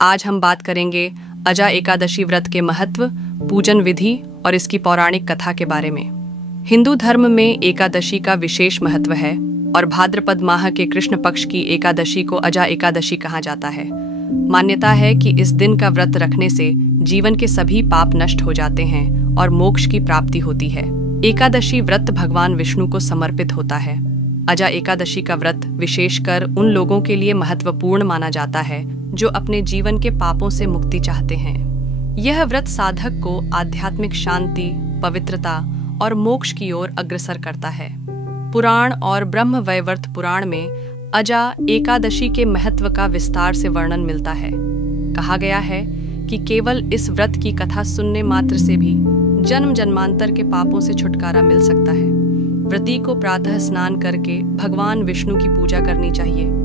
आज हम बात करेंगे अजा एकादशी व्रत के महत्व, पूजन विधि और इसकी पौराणिक कथा के बारे में। हिंदू धर्म में एकादशी का विशेष महत्व है और भाद्रपद माह के कृष्ण पक्ष की एकादशी को अजा एकादशी कहा जाता है। मान्यता है कि इस दिन का व्रत रखने से जीवन के सभी पाप नष्ट हो जाते हैं और मोक्ष की प्राप्ति होती है। एकादशी व्रत भगवान विष्णु को समर्पित होता है। अजा एकादशी का व्रत विशेषकर उन लोगों के लिए महत्वपूर्ण माना जाता है जो अपने जीवन के पापों से मुक्ति चाहते हैं। यह व्रत साधक को आध्यात्मिक शांति, पवित्रता और मोक्ष की ओर अग्रसर करता है। पुराण और ब्रह्म वैवर्त पुराण में अजा एकादशी के महत्व का विस्तार से वर्णन मिलता है। कहा गया है कि केवल इस व्रत की कथा सुनने मात्र से भी जन्म जन्मांतर के पापों से छुटकारा मिल सकता है। व्रती को प्रातः स्नान करके भगवान विष्णु की पूजा करनी चाहिए।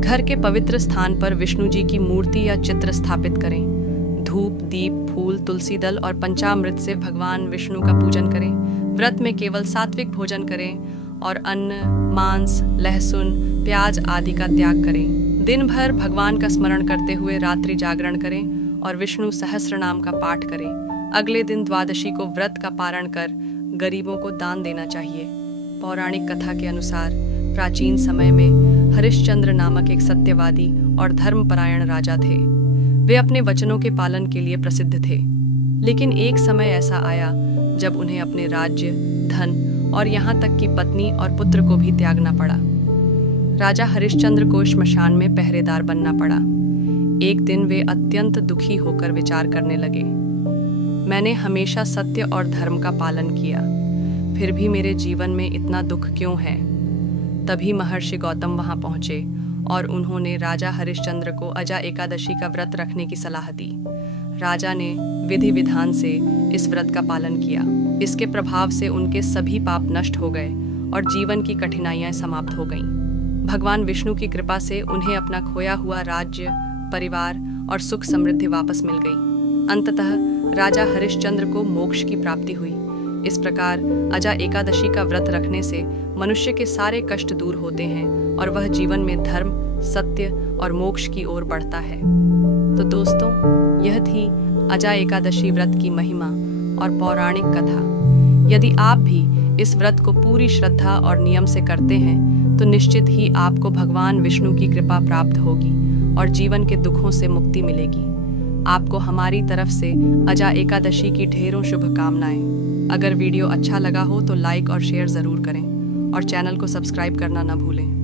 घर के पवित्र स्थान पर विष्णु जी की मूर्ति या चित्र स्थापित करें। धूप, दीप, फूल, तुलसी दल और पंचामृत से भगवान विष्णु का पूजन करें। व्रत में केवल सात्विक भोजन करें और अन्न, मांस, लहसुन, प्याज आदि का त्याग करें। दिन भर भगवान का स्मरण करते हुए रात्रि जागरण करें और विष्णु सहस्र नाम का पाठ करें। अगले दिन द्वादशी को व्रत का पारण कर गरीबों को दान देना चाहिए। पौराणिक कथा के अनुसार प्राचीन समय में हरिश्चंद्र नामक एक सत्यवादी और धर्मपरायण राजा थे। वे अपने वचनों के पालन के लिए प्रसिद्ध थे, लेकिन एक समय ऐसा आया जब उन्हें अपने राज्य, धन और यहाँ तक कि पत्नी और पुत्र को भी त्यागना पड़ा। राजा हरिश्चंद्र को श्मशान में पहरेदार बनना पड़ा। एक दिन वे अत्यंत दुखी होकर विचार करने लगे, मैंने हमेशा सत्य और धर्म का पालन किया, फिर भी मेरे जीवन में इतना दुख क्यों है। तभी महर्षि गौतम वहां पहुंचे और उन्होंने राजा हरिश्चंद्र को अजा एकादशी का व्रत रखने की सलाह दी। राजा ने विधि विधान से इस व्रत का पालन किया। इसके प्रभाव से उनके सभी पाप नष्ट हो गए और जीवन की कठिनाइयां समाप्त हो गईं। भगवान विष्णु की कृपा से उन्हें अपना खोया हुआ राज्य, परिवार और सुख समृद्धि वापस मिल गई। अंततः राजा हरिश्चंद्र को मोक्ष की प्राप्ति हुई। इस प्रकार अजा एकादशी का व्रत रखने से मनुष्य के सारे कष्ट दूर होते हैं और वह जीवन में धर्म, सत्य और मोक्ष की ओर बढ़ता है। तो दोस्तों, यह थी अजा एकादशी व्रत की महिमा और पौराणिक कथा। यदि आप भी इस व्रत को पूरी श्रद्धा और नियम से करते हैं तो निश्चित ही आपको भगवान विष्णु की कृपा प्राप्त होगी और जीवन के दुखों से मुक्ति मिलेगी। आपको हमारी तरफ से अजा एकादशी की ढेरों शुभकामनाएं। अगर वीडियो अच्छा लगा हो तो लाइक और शेयर ज़रूर करें और चैनल को सब्सक्राइब करना न भूलें।